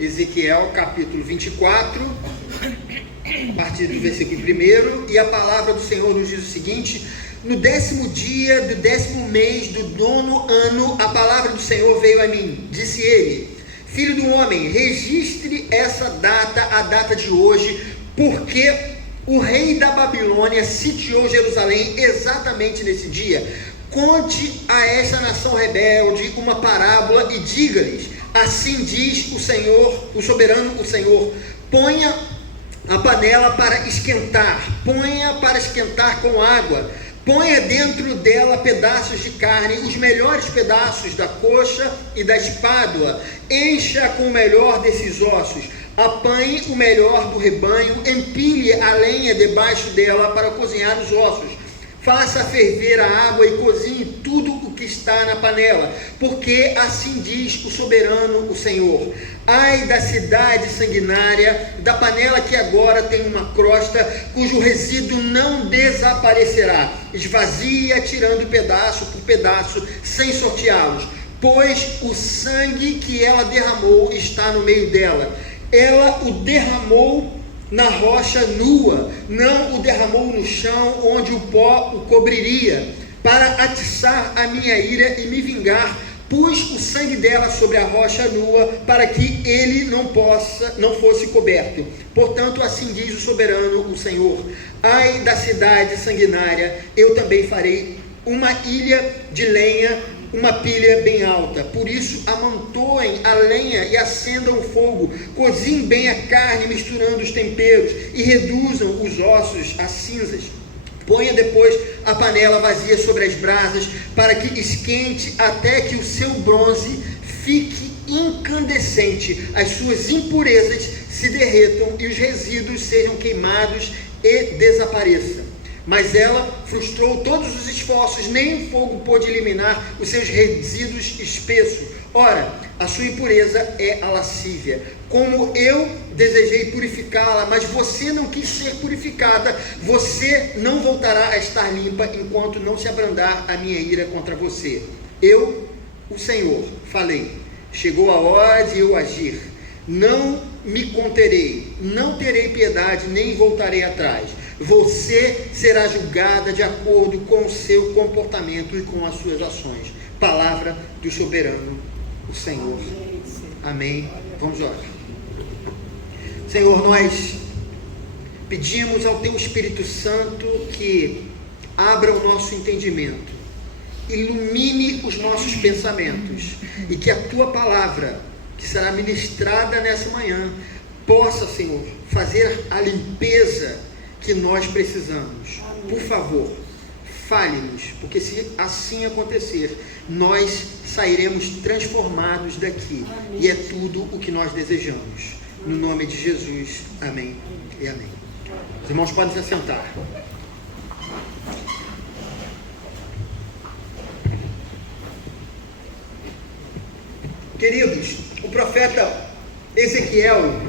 Ezequiel capítulo 24, a partir do versículo 1, e a palavra do Senhor nos diz o seguinte: no 10º dia do 10º mês do 9º ano, a palavra do Senhor veio a mim. Disse ele: filho do homem, registre essa data, a data de hoje, porque o rei da Babilônia sitiou Jerusalém exatamente nesse dia. Conte a esta nação rebelde uma parábola e diga-lhes: assim diz o Senhor, o soberano, o Senhor: ponha a panela para esquentar, ponha para esquentar com água, ponha dentro dela pedaços de carne, os melhores pedaços da coxa e da espádua, encha com o melhor desses ossos, apanhe o melhor do rebanho, empilhe a lenha debaixo dela para cozinhar os ossos, faça ferver a água e cozinhe tudo o que está na panela, porque assim diz o soberano, o Senhor: ai da cidade sanguinária, da panela que agora tem uma crosta, cujo resíduo não desaparecerá, esvazia, tirando pedaço por pedaço, sem sorteá-los, pois o sangue que ela derramou está no meio dela. Ela o derramou na rocha nua, não o derramou no chão, onde o pó o cobriria. Para atiçar a minha ira e me vingar, pus o sangue dela sobre a rocha nua, para que ele não fosse coberto. Portanto, assim diz o soberano, o Senhor: ai da cidade sanguinária, eu também farei uma ilha de lenha, uma pilha bem alta. Por isso amontoem a lenha e acendam o fogo, cozinhem bem a carne, misturando os temperos, e reduzam os ossos a cinzas. Ponha depois a panela vazia sobre as brasas, para que esquente até que o seu bronze fique incandescente, as suas impurezas se derretam e os resíduos sejam queimados e desapareçam. Mas ela frustrou todos os esforços, nem o fogo pôde eliminar os seus resíduos espessos. Ora, a sua impureza é a lascívia. Como eu desejei purificá-la, mas você não quis ser purificada, você não voltará a estar limpa enquanto não se abrandar a minha ira contra você. Eu, o Senhor, falei. Chegou a hora de eu agir. Não me conterei, não terei piedade, nem voltarei atrás. Você será julgada de acordo com o seu comportamento e com as suas ações. Palavra do soberano, o Senhor. Amém. Vamos orar. Senhor, nós pedimos ao Teu Espírito Santo que abra o nosso entendimento, ilumine os nossos pensamentos, e que a Tua palavra, que será ministrada nessa manhã, possa, Senhor, fazer a limpeza que nós precisamos. Por favor, fale-nos, porque se assim acontecer, nós sairemos transformados daqui. Amém. E é tudo o que nós desejamos. No nome de Jesus, amém e amém. Os irmãos podem se assentar. Queridos, o profeta Ezequiel,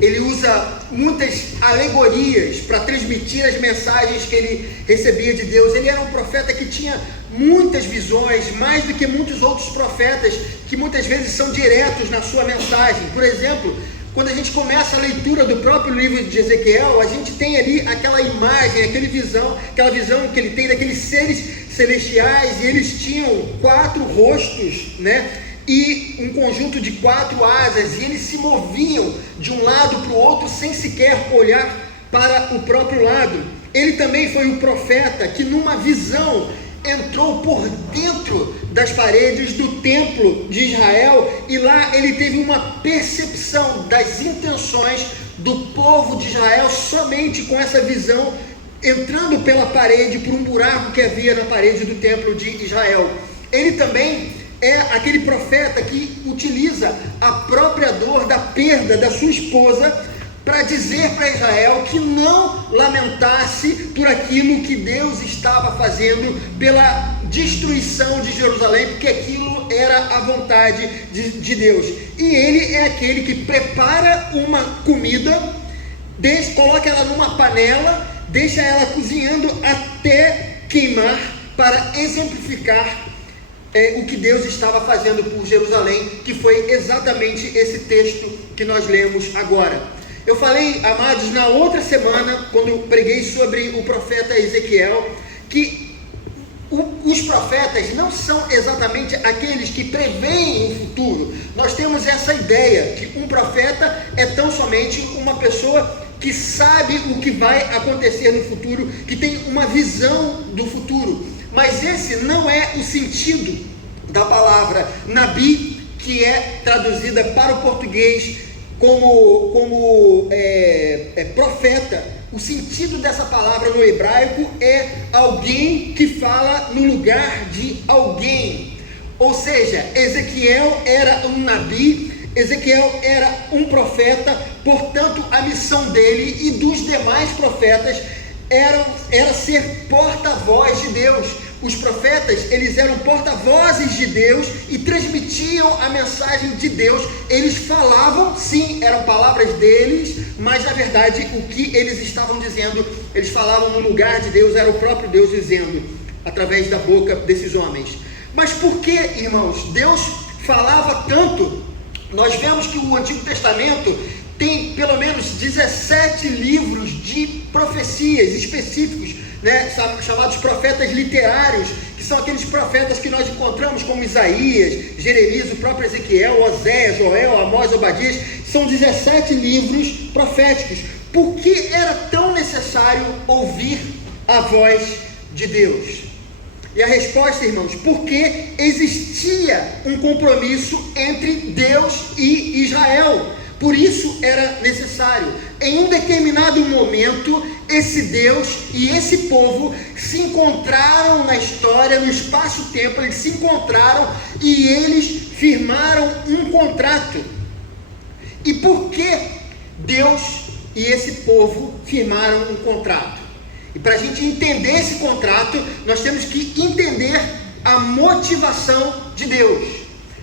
ele usa muitas alegorias para transmitir as mensagens que ele recebia de Deus. Ele era um profeta que tinha muitas visões, mais do que muitos outros profetas, que muitas vezes são diretos na sua mensagem. Por exemplo, quando a gente começa a leitura do próprio livro de Ezequiel, a gente tem ali aquela imagem, aquela visão que ele tem daqueles seres celestiais, e eles tinham 4 rostos, né? E um conjunto de 4 asas, e eles se moviam de um lado para o outro sem sequer olhar para o próprio lado. Ele também foi o profeta que, numa visão, entrou por dentro das paredes do templo de Israel, e lá ele teve uma percepção das intenções do povo de Israel somente com essa visão, entrando pela parede, por um buraco que havia na parede do templo de Israel. Ele também é aquele profeta que utiliza a própria dor da perda da sua esposa para dizer para Israel que não lamentasse por aquilo que Deus estava fazendo pela destruição de Jerusalém, porque aquilo era a vontade de Deus. E ele é aquele que prepara uma comida, coloca ela numa panela, deixa ela cozinhando até queimar, para exemplificar o que Deus estava fazendo por Jerusalém, que foi exatamente esse texto que nós lemos agora. Eu falei, amados, na outra semana, quando eu preguei sobre o profeta Ezequiel, que os profetas não são exatamente aqueles que preveem o futuro. Nós temos essa ideia que um profeta é tão somente uma pessoa que sabe o que vai acontecer no futuro, que tem uma visão do futuro. Mas esse não é o sentido da palavra Nabi, que é traduzida para o português como profeta. O sentido dessa palavra no hebraico é alguém que fala no lugar de alguém. Ou seja, Ezequiel era um Nabi, Ezequiel era um profeta, portanto a missão dele e dos demais profetas era ser porta-voz de Deus. Os profetas, eles eram porta-vozes de Deus e transmitiam a mensagem de Deus. Eles falavam, sim, eram palavras deles, mas na verdade o que eles estavam dizendo, eles falavam no lugar de Deus, era o próprio Deus dizendo, através da boca desses homens. Mas por que, irmãos, Deus falava tanto? Nós vemos que o Antigo Testamento tem pelo menos 17 livros de profecias específicos, né, chamados profetas literários, que são aqueles profetas que nós encontramos como Isaías, Jeremias, o próprio Ezequiel, Oséias, Joel, Amós, Obadias. São 17 livros proféticos. Por que era tão necessário ouvir a voz de Deus? E a resposta, irmãos, porque existia um compromisso entre Deus e Israel. Por isso era necessário. Em um determinado momento, esse Deus e esse povo se encontraram na história, no espaço-tempo, eles se encontraram e eles firmaram um contrato. E por que Deus e esse povo firmaram um contrato? E para a gente entender esse contrato, nós temos que entender a motivação de Deus.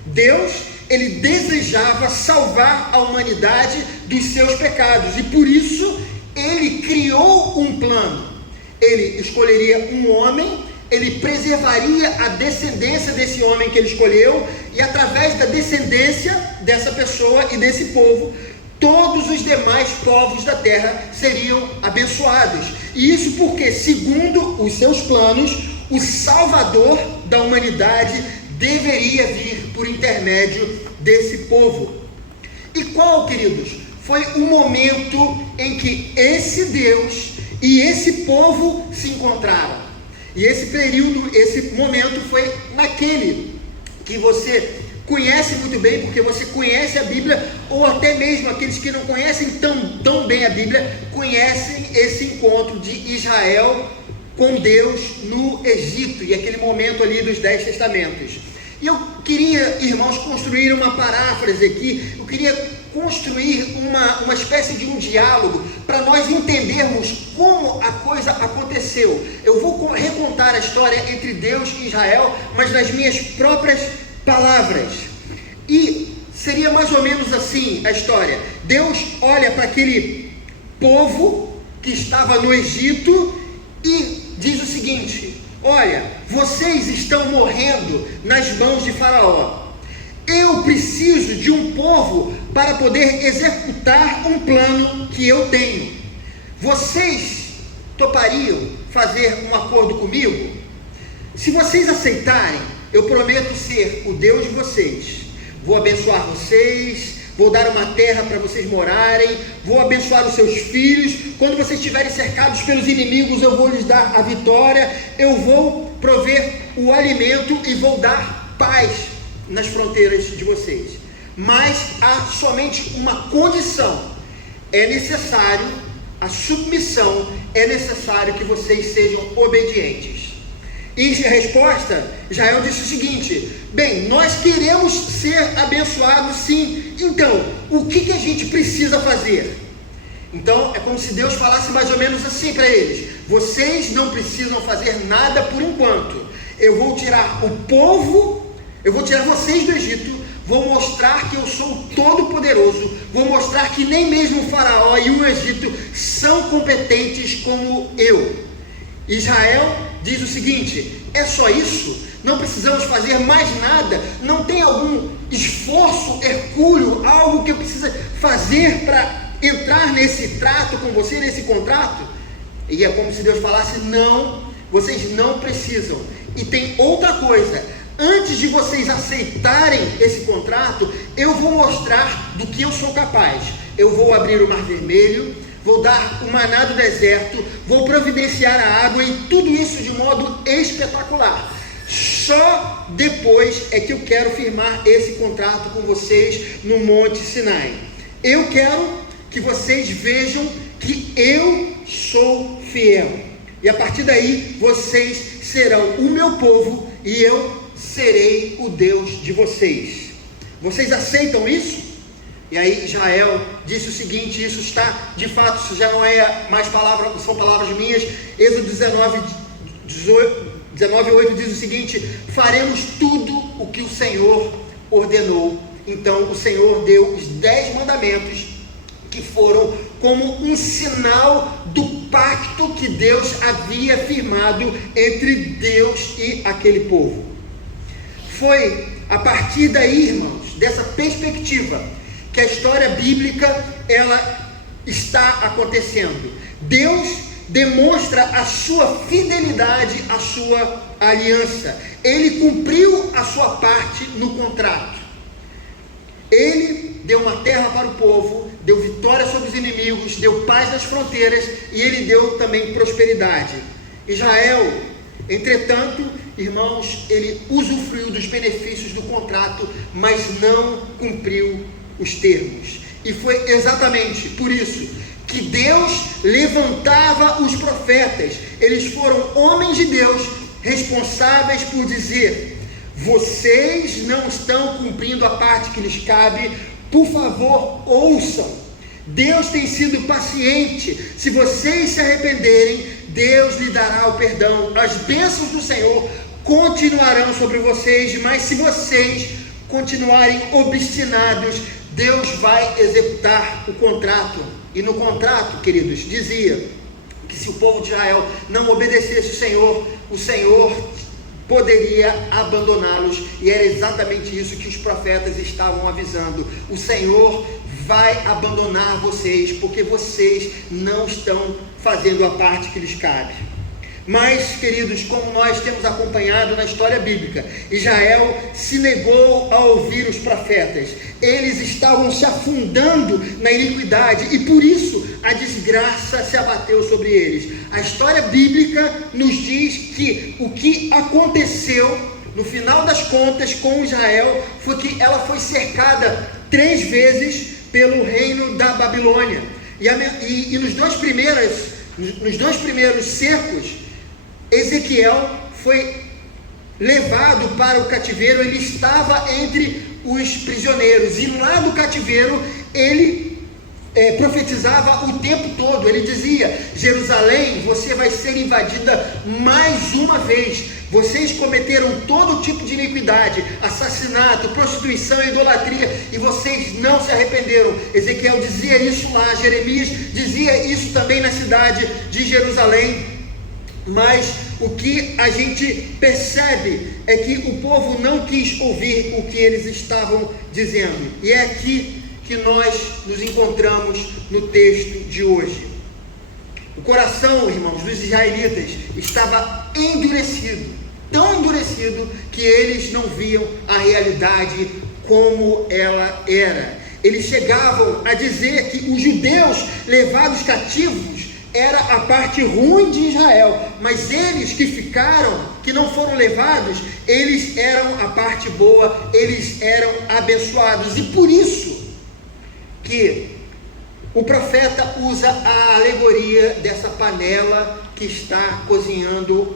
Deus, ele desejava salvar a humanidade dos seus pecados, e por isso ele criou um plano. Ele escolheria um homem, ele preservaria a descendência desse homem que ele escolheu, e através da descendência dessa pessoa e desse povo, todos os demais povos da terra seriam abençoados. E isso porque, segundo os seus planos, o Salvador da humanidade deveria vir por intermédio desse povo. E qual, queridos, foi o momento em que esse Deus e esse povo se encontraram? E esse período, esse momento foi naquele que você conhece muito bem, porque você conhece a Bíblia, ou até mesmo aqueles que não conhecem tão bem a Bíblia, conhecem esse encontro de Israel com Deus no Egito, e aquele momento ali dos 10 testamentos. E eu queria, irmãos, construir uma paráfrase aqui, eu queria construir uma espécie de um diálogo, para nós entendermos como a coisa aconteceu. Eu vou recontar a história entre Deus e Israel, mas nas minhas próprias palavras. E seria mais ou menos assim a história. Deus olha para aquele povo que estava no Egito e diz o seguinte: olha, vocês estão morrendo nas mãos de Faraó. Eu preciso de um povo para poder executar um plano que eu tenho. Vocês topariam fazer um acordo comigo? Se vocês aceitarem, eu prometo ser o Deus de vocês. Vou abençoar vocês, vou dar uma terra para vocês morarem, vou abençoar os seus filhos. Quando vocês estiverem cercados pelos inimigos, eu vou lhes dar a vitória. Eu vou prover o alimento e vou dar paz nas fronteiras de vocês. Mas há somente uma condição: é necessário a submissão, é necessário que vocês sejam obedientes. Em resposta, Israel disse o seguinte: bem, nós queremos ser abençoados sim, então o que a gente precisa fazer? Então é como se Deus falasse mais ou menos assim para eles: vocês não precisam fazer nada por enquanto. Eu vou tirar o povo, eu vou tirar vocês do Egito, vou mostrar que eu sou todo poderoso, vou mostrar que nem mesmo o Faraó e o Egito são competentes como eu. Israel diz o seguinte: é só isso? não precisamos fazer mais nada, não tem algum esforço hercúleo, algo que eu preciso fazer para entrar nesse trato com você, nesse contrato. E é como se Deus falasse: não, vocês não precisam. E tem outra coisa: antes de vocês aceitarem esse contrato, eu vou mostrar do que eu sou capaz. Eu vou abrir o Mar Vermelho, vou dar o maná do deserto, vou providenciar a água, e tudo isso de modo espetacular. Só depois é que eu quero firmar esse contrato com vocês no Monte Sinai. Eu quero que vocês vejam que eu sou fiel, e a partir daí vocês serão o meu povo e eu serei o Deus de vocês. Vocês aceitam isso? E aí Israel disse o seguinte, isso está, de fato, isso já não é mais palavras, são palavras minhas. Êxodo 19:8 diz o seguinte: faremos tudo o que o Senhor ordenou. Então o Senhor deu os 10 mandamentos, que foram como um sinal do pacto que Deus havia firmado entre Deus e aquele povo. Foi a partir daí, irmãos, dessa perspectiva, que a história bíblica ela está acontecendo. Deus demonstra a sua fidelidade, a sua aliança. Ele cumpriu a sua parte no contrato. Ele deu uma terra para o povo, deu vitória sobre os inimigos, deu paz nas fronteiras, e ele deu também prosperidade. Israel, entretanto, irmãos, ele usufruiu dos benefícios do contrato, mas não cumpriu os termos. E foi exatamente por isso que Deus levantava os profetas. Eles foram homens de Deus, responsáveis por dizer: vocês não estão cumprindo a parte que lhes cabe, por favor, ouçam. Deus tem sido paciente. Se vocês se arrependerem, Deus lhe dará o perdão. As bênçãos do Senhor continuarão sobre vocês, mas se vocês continuarem obstinados, Deus vai executar o contrato. E no contrato, queridos, dizia que se o povo de Israel não obedecesse o Senhor poderia abandoná-los, e era exatamente isso que os profetas estavam avisando: o Senhor vai abandonar vocês, porque vocês não estão fazendo a parte que lhes cabe. Mas, queridos, como nós temos acompanhado na história bíblica, Israel se negou a ouvir os profetas. Eles estavam se afundando na iniquidade, e por isso a desgraça se abateu sobre eles. A história bíblica nos diz que o que aconteceu no final das contas com Israel foi que ela foi cercada 3 vezes pelo reino da Babilônia. E nos dois primeiros cercos, Ezequiel foi levado para o cativeiro. Ele estava entre os prisioneiros, e lá do cativeiro ele profetizava o tempo todo. Ele dizia: Jerusalém, você vai ser invadida mais uma vez. Vocês cometeram todo tipo de iniquidade, assassinato, prostituição, idolatria, e vocês não se arrependeram. Ezequiel dizia isso lá, Jeremias dizia isso também na cidade de Jerusalém. Mas o que a gente percebe é que o povo não quis ouvir o que eles estavam dizendo. E é aqui que nós nos encontramos no texto de hoje. O coração, irmãos, dos israelitas estava endurecido, tão endurecido que eles não viam a realidade como ela era. Eles chegavam a dizer que os judeus levados cativos era a parte ruim de Israel, mas eles que ficaram, que não foram levados, eles eram a parte boa, eles eram abençoados. E por isso que o profeta usa a alegoria dessa panela que está cozinhando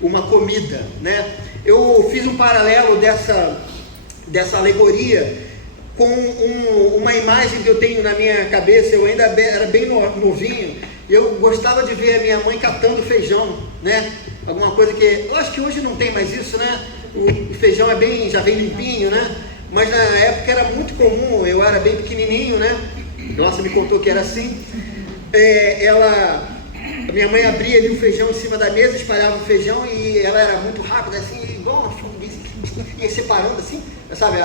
uma comida, né? Eu fiz um paralelo dessa alegoria com uma imagem que eu tenho na minha cabeça. Eu ainda era bem novinho. Eu gostava de ver a minha mãe catando feijão, né? Alguma coisa que, eu acho que hoje não tem mais isso, né? O feijão já vem limpinho, né? Mas na época era muito comum. Eu era bem pequenininho, né? Nossa, me contou que era assim. A minha mãe abria ali o feijão em cima da mesa, espalhava o feijão, e ela era muito rápida, assim, igual uma formiga, ia separando assim, sabe,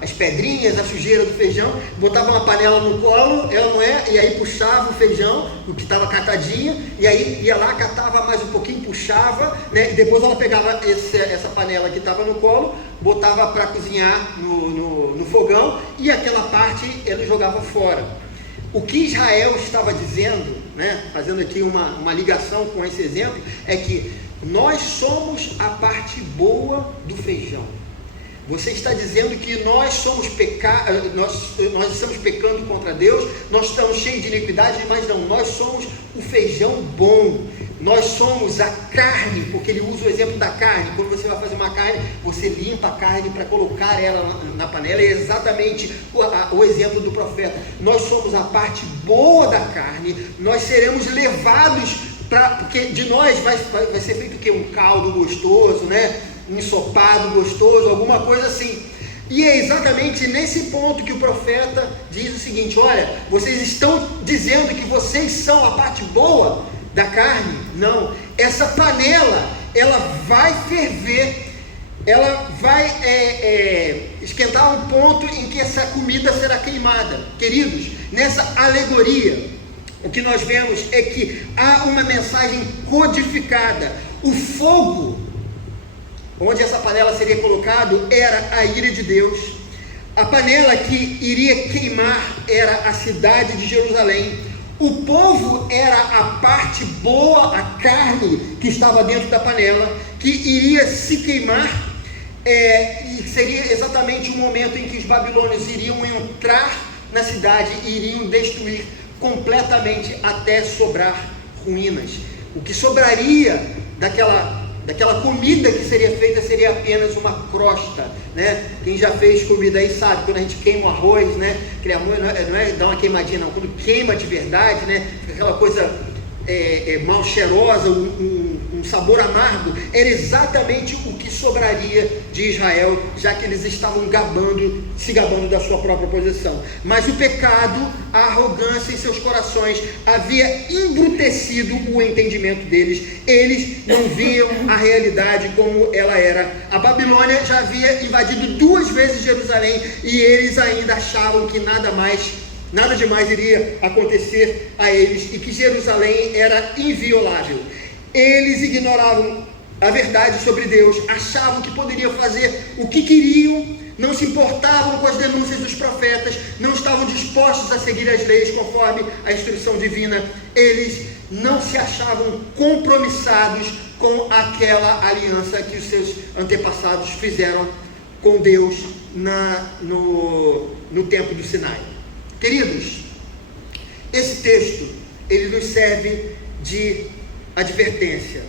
as pedrinhas, a sujeira do feijão, botava uma panela no colo, ela não é, e aí puxava o feijão, o que estava catadinho, e aí ia lá, catava mais um pouquinho, puxava, né, e depois ela pegava essa panela que estava no colo, botava para cozinhar no fogão, e aquela parte ele jogava fora. O que Israel estava dizendo, né, fazendo aqui uma ligação com esse exemplo, é que nós somos a parte boa do feijão. Você está dizendo que nós somos nós estamos pecando contra Deus, nós estamos cheios de iniquidade, mas não, nós somos o feijão bom, nós somos a carne, porque ele usa o exemplo da carne. Quando você vai fazer uma carne, você limpa a carne para colocar ela na panela, é exatamente o exemplo do profeta. Nós somos a parte boa da carne, nós seremos levados porque de nós vai ser feito o quê? Um caldo gostoso, né? Um ensopado gostoso, alguma coisa assim. E é exatamente nesse ponto que o profeta diz o seguinte: olha, vocês estão dizendo que vocês são a parte boa da carne? Não, essa panela, ela vai ferver, ela vai esquentar um ponto em que essa comida será queimada. Queridos, nessa alegoria, o que nós vemos é que há uma mensagem codificada. O fogo onde essa panela seria colocada era a ira de Deus. A panela que iria queimar era a cidade de Jerusalém. O povo era a parte boa, a carne que estava dentro da panela, que iria se queimar, e seria exatamente o momento em que os babilônios iriam entrar na cidade e iriam destruir completamente até sobrar ruínas. O que sobraria daquela comida que seria feita seria apenas uma crosta, né? Quem já fez comida aí sabe, quando a gente queima o arroz, né? Aquele arroz não é dar uma queimadinha não, quando queima de verdade, né? Fica aquela coisa mal cheirosa, um sabor amargo. Era exatamente o que sobraria de Israel, já que eles estavam se gabando da sua própria posição. Mas o pecado, a arrogância em seus corações havia embrutecido o entendimento deles. Eles não viam a realidade como ela era. A Babilônia já havia invadido 2 vezes Jerusalém e eles ainda achavam que nada demais iria acontecer a eles e que Jerusalém era inviolável. Eles ignoravam a verdade sobre Deus, achavam que poderiam fazer o que queriam, não se importavam com as denúncias dos profetas, não estavam dispostos a seguir as leis conforme a instrução divina. Eles não se achavam compromissados com aquela aliança que os seus antepassados fizeram com Deus no tempo do Sinai. Queridos, esse texto, ele nos serve de advertência.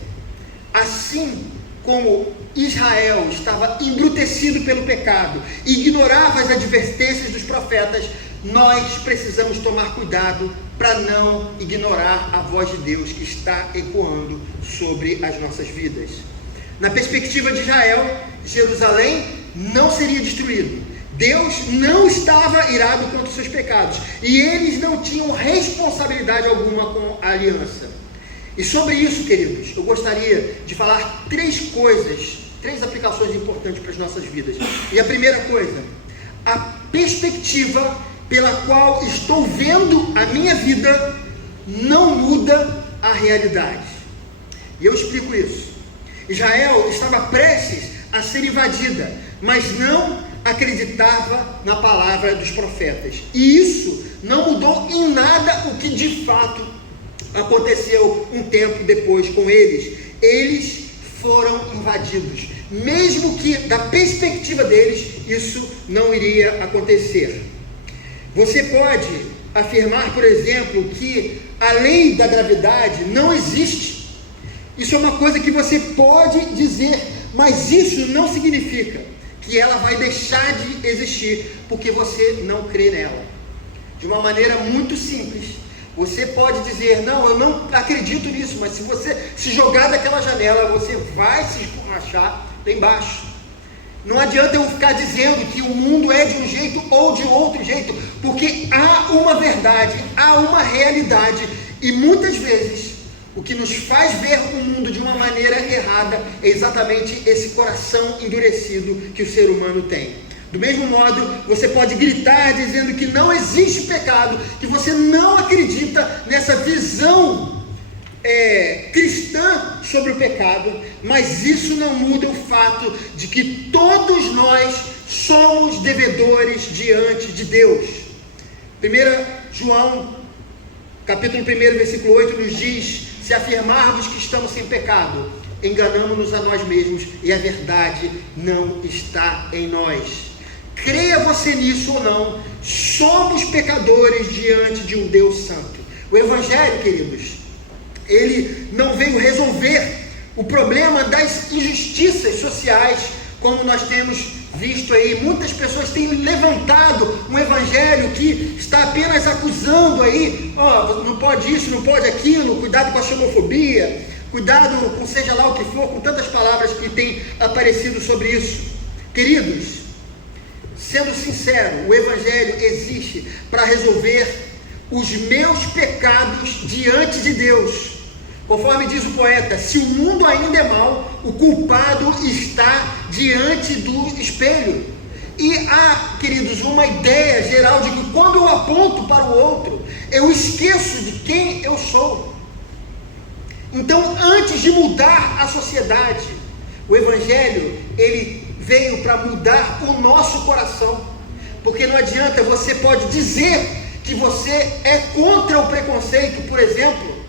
Assim como Israel estava embrutecido pelo pecado e ignorava as advertências dos profetas, nós precisamos tomar cuidado para não ignorar a voz de Deus que está ecoando sobre as nossas vidas. Na perspectiva de Israel, Jerusalém não seria destruído. Deus não estava irado contra os seus pecados e eles não tinham responsabilidade alguma com a aliança. E sobre isso, queridos, eu gostaria de falar 3 aplicações importantes para as nossas vidas. E a primeira coisa, a perspectiva pela qual estou vendo a minha vida não muda a realidade. E eu explico isso. Israel estava prestes a ser invadida, mas não acreditava na palavra dos profetas. E isso não mudou em nada o que de fato aconteceu um tempo depois com eles. Eles foram invadidos, mesmo que da perspectiva deles isso não iria acontecer. Você pode afirmar, por exemplo, que a lei da gravidade não existe. Isso é uma coisa que você pode dizer, mas isso não significa que ela vai deixar de existir porque você não crê nela. De uma maneira muito simples, você pode dizer: não, eu não acredito nisso, mas se você se jogar daquela janela, você vai se esborrachar lá embaixo. Não adianta eu ficar dizendo que o mundo é de um jeito ou de outro jeito, porque há uma verdade, há uma realidade, e muitas vezes o que nos faz ver o mundo de uma maneira errada é exatamente esse coração endurecido que o ser humano tem. Do mesmo modo, você pode gritar dizendo que não existe pecado, que você não acredita nessa visão cristã sobre o pecado, mas isso não muda o fato de que todos nós somos devedores diante de Deus. 1 João, capítulo 1, versículo 8 nos diz: se afirmarmos que estamos sem pecado, enganamos-nos a nós mesmos e a verdade não está em nós. Creia você nisso ou não, somos pecadores diante de um Deus santo. O Evangelho, queridos, ele não veio resolver o problema das injustiças sociais, como nós temos visto aí. Muitas pessoas têm levantado um evangelho que está apenas acusando aí, não pode isso, não pode aquilo, cuidado com a xenofobia, cuidado com seja lá o que for, com tantas palavras que têm aparecido sobre isso. Queridos, sendo sincero, o evangelho existe para resolver os meus pecados diante de Deus. Conforme diz o poeta, se o mundo ainda é mau, o culpado está diante do espelho. E há, queridos, uma ideia geral de que quando eu aponto para o outro, eu esqueço de quem eu sou. Então, antes de mudar a sociedade, o Evangelho, ele veio para mudar o nosso coração. Porque não adianta, você pode dizer que você é contra o preconceito, por exemplo,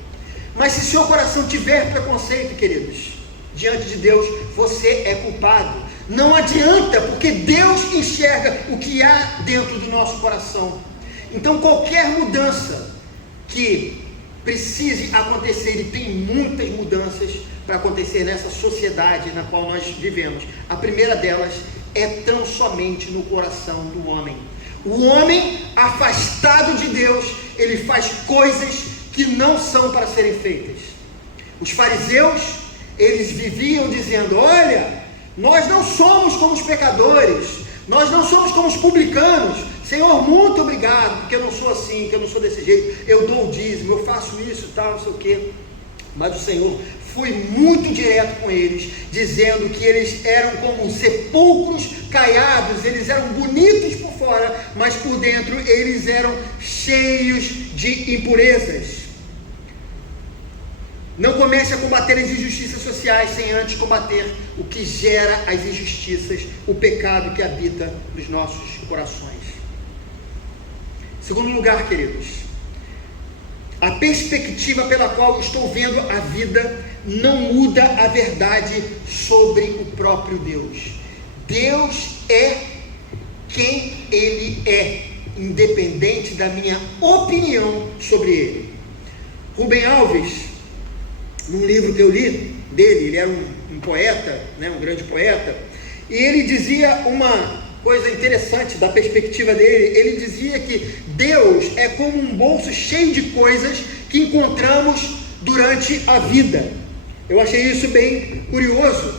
mas se seu coração tiver preconceito, queridos, diante de Deus, você é culpado. Não adianta, porque Deus enxerga o que há dentro do nosso coração. Então qualquer mudança que precise acontecer, e tem muitas mudanças para acontecer nessa sociedade na qual nós vivemos, a primeira delas é tão somente no coração do homem. O homem afastado de Deus, ele faz coisas que não são para serem feitas. Os fariseus, eles viviam dizendo: olha, nós não somos como os pecadores, nós não somos como os publicanos. Senhor, muito obrigado, porque eu não sou assim, que eu não sou desse jeito, eu dou o dízimo, eu faço isso e tal, não sei o quê. Mas o Senhor foi muito direto com eles, dizendo que eles eram como sepulcros caiados, eles eram bonitos por fora, mas por dentro eles eram cheios de impurezas. Não comece a combater as injustiças sociais sem antes combater o que gera as injustiças, o pecado que habita nos nossos corações. Segundo lugar, queridos, a perspectiva pela qual estou vendo a vida não muda a verdade sobre o próprio Deus. Deus é quem Ele é, independente da minha opinião sobre Ele. Rubem Alves, num livro que eu li dele, ele era um poeta, um grande poeta, e ele dizia uma coisa interessante da perspectiva dele. Ele dizia que Deus é como um bolso cheio de coisas que encontramos durante a vida. Eu achei isso bem curioso,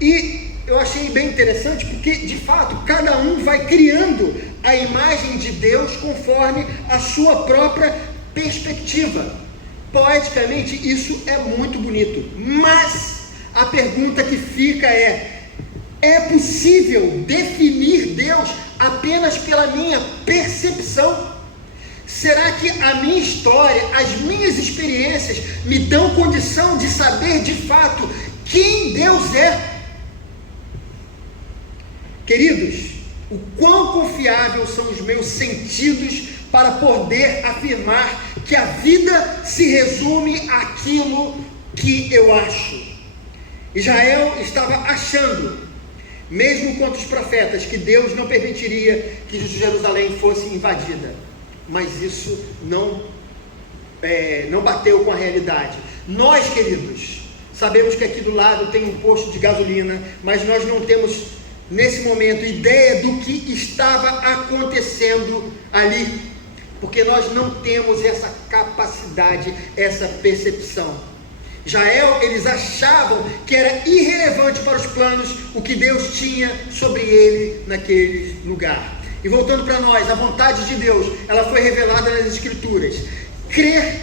E eu achei bem interessante porque, de fato, cada um vai criando a imagem de Deus conforme a sua própria perspectiva. Poeticamente, isso é muito bonito, mas a pergunta que fica é possível definir Deus apenas pela minha percepção? Será que a minha história, as minhas experiências me dão condição de saber de fato quem Deus é? Queridos, o quão confiáveis são os meus sentidos para poder afirmar que a vida se resume àquilo que eu acho? Israel estava achando, mesmo contra os profetas, que Deus não permitiria que Jerusalém fosse invadida, mas isso não bateu com a realidade. Nós, queridos, sabemos que aqui do lado tem um posto de gasolina, mas nós não temos nesse momento ideia do que estava acontecendo ali, porque nós não temos essa capacidade, essa percepção. Israel, eles achavam que era irrelevante para os planos o que Deus tinha sobre ele naquele lugar. E voltando para nós, a vontade de Deus, ela foi revelada nas Escrituras. Crer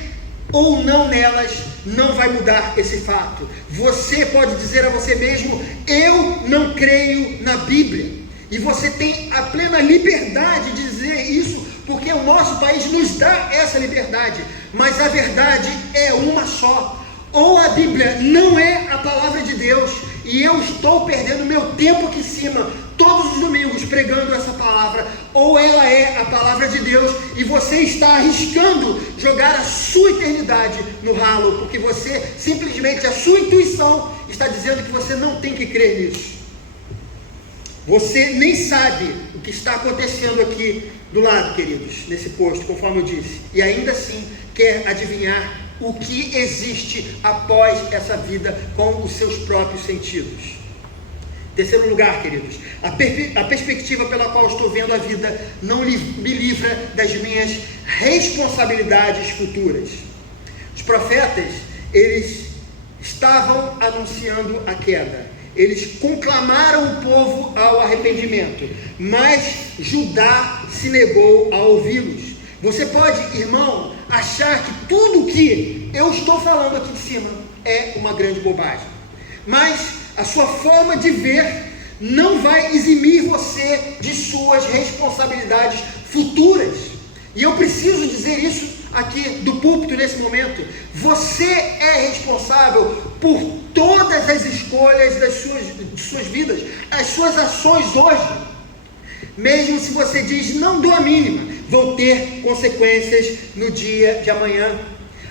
ou não nelas, não vai mudar esse fato. Você pode dizer a você mesmo: eu não creio na Bíblia. E você tem a plena liberdade de dizer isso, porque o nosso país nos dá essa liberdade. Mas a verdade é uma só: ou a Bíblia não é a palavra de Deus, e eu estou perdendo meu tempo aqui em cima, todos os domingos, pregando essa palavra, ou ela é a palavra de Deus, e você está arriscando jogar a sua eternidade no ralo, porque você, simplesmente, a sua intuição está dizendo que você não tem que crer nisso. Você nem sabe o que está acontecendo aqui do lado, queridos, nesse posto, conforme eu disse, e ainda assim quer adivinhar o que existe após essa vida com os seus próprios sentidos. Terceiro lugar, queridos, a perspectiva pela qual estou vendo a vida não me livra das minhas responsabilidades futuras. Os profetas, eles estavam anunciando a queda. Eles conclamaram o povo ao arrependimento, mas Judá se negou a ouvi-los. Você pode, irmão, achar que tudo que eu estou falando aqui de cima é uma grande bobagem, mas a sua forma de ver não vai eximir você de suas responsabilidades futuras. E eu preciso dizer isso aqui do púlpito nesse momento. Você é responsável por todas as escolhas de suas vidas, as suas ações hoje. Mesmo se você diz: não dou a mínima, vão ter consequências no dia de amanhã.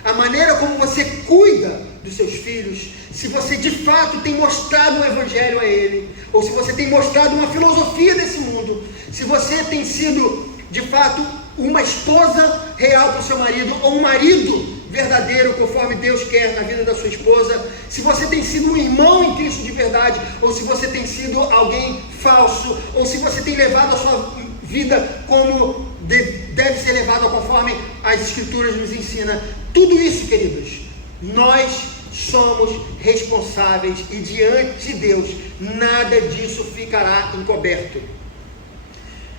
A maneira como você cuida dos seus filhos, se você de fato tem mostrado um evangelho a ele, ou se você tem mostrado uma filosofia desse mundo, se você tem sido de fato uma esposa real para o seu marido, ou um marido verdadeiro conforme Deus quer na vida da sua esposa, se você tem sido um irmão em Cristo de verdade, ou se você tem sido alguém falso, ou se você tem levado a sua vida como deve ser levada conforme as Escrituras nos ensinam. Tudo isso, queridos, nós somos responsáveis, e diante de Deus nada disso ficará encoberto.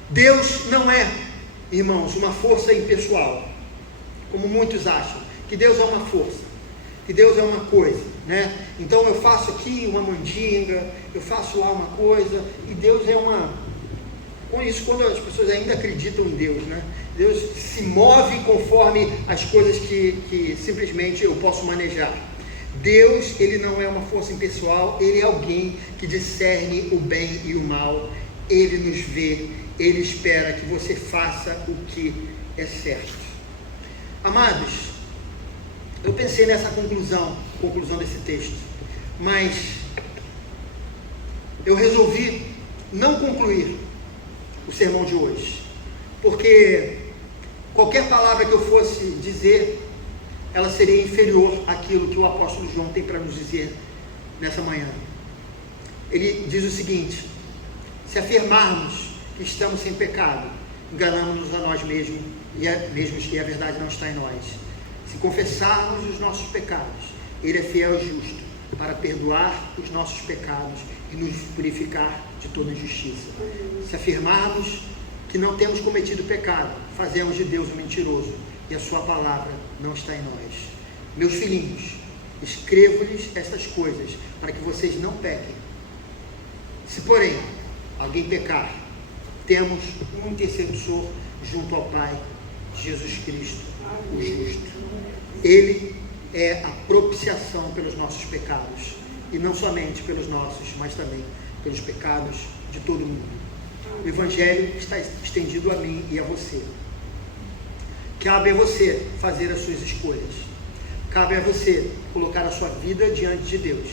Deus não é, irmãos, uma força impessoal, como muitos acham, que Deus é uma força, que Deus é uma coisa, né? Então eu faço aqui uma mandinga, eu faço lá uma coisa, e Deus é uma... Com isso, quando as pessoas ainda acreditam em Deus, né? Deus se move conforme as coisas que simplesmente eu posso manejar. Deus, ele não é uma força impessoal, ele é alguém que discerne o bem e o mal, ele nos vê, ele espera que você faça o que é certo. Amados, eu pensei nessa conclusão desse texto, mas eu resolvi não concluir o sermão de hoje, porque qualquer palavra que eu fosse dizer, ela seria inferior àquilo que o apóstolo João tem para nos dizer nessa manhã. Ele diz o seguinte: se afirmarmos que estamos sem pecado, enganamos-nos a nós mesmos, e a verdade não está em nós. Se confessarmos os nossos pecados, ele é fiel e justo para perdoar os nossos pecados e nos purificar de toda injustiça. Se afirmarmos que não temos cometido pecado, fazemos de Deus um mentiroso, e a sua palavra não está em nós. Meus filhinhos, escrevo-lhes estas coisas para que vocês não pequem. Se porém alguém pecar, temos um intercessor junto ao Pai, Jesus Cristo, o justo. Ele é a propiciação pelos nossos pecados, e não somente pelos nossos, mas também pelos pecados de todo mundo. O Evangelho está estendido a mim e a você. Cabe a você fazer as suas escolhas. Cabe a você colocar a sua vida diante de Deus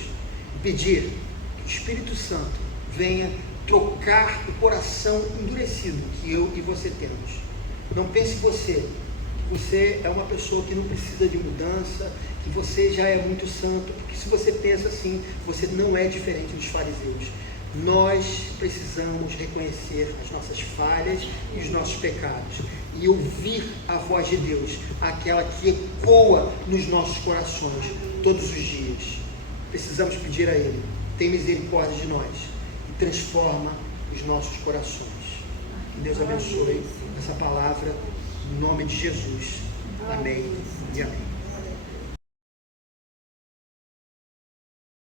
e pedir que o Espírito Santo venha trocar o coração endurecido que eu e você temos. Não pense você é uma pessoa que não precisa de mudança, que você já é muito santo, porque se você pensa assim, você não é diferente dos fariseus. Nós precisamos reconhecer as nossas falhas e os nossos pecados e ouvir a voz de Deus, aquela que ecoa nos nossos corações todos os dias. Precisamos pedir a Ele: tem misericórdia de nós e transforma os nossos corações. Que Deus abençoe essa palavra, no nome de Jesus. Amém e amém.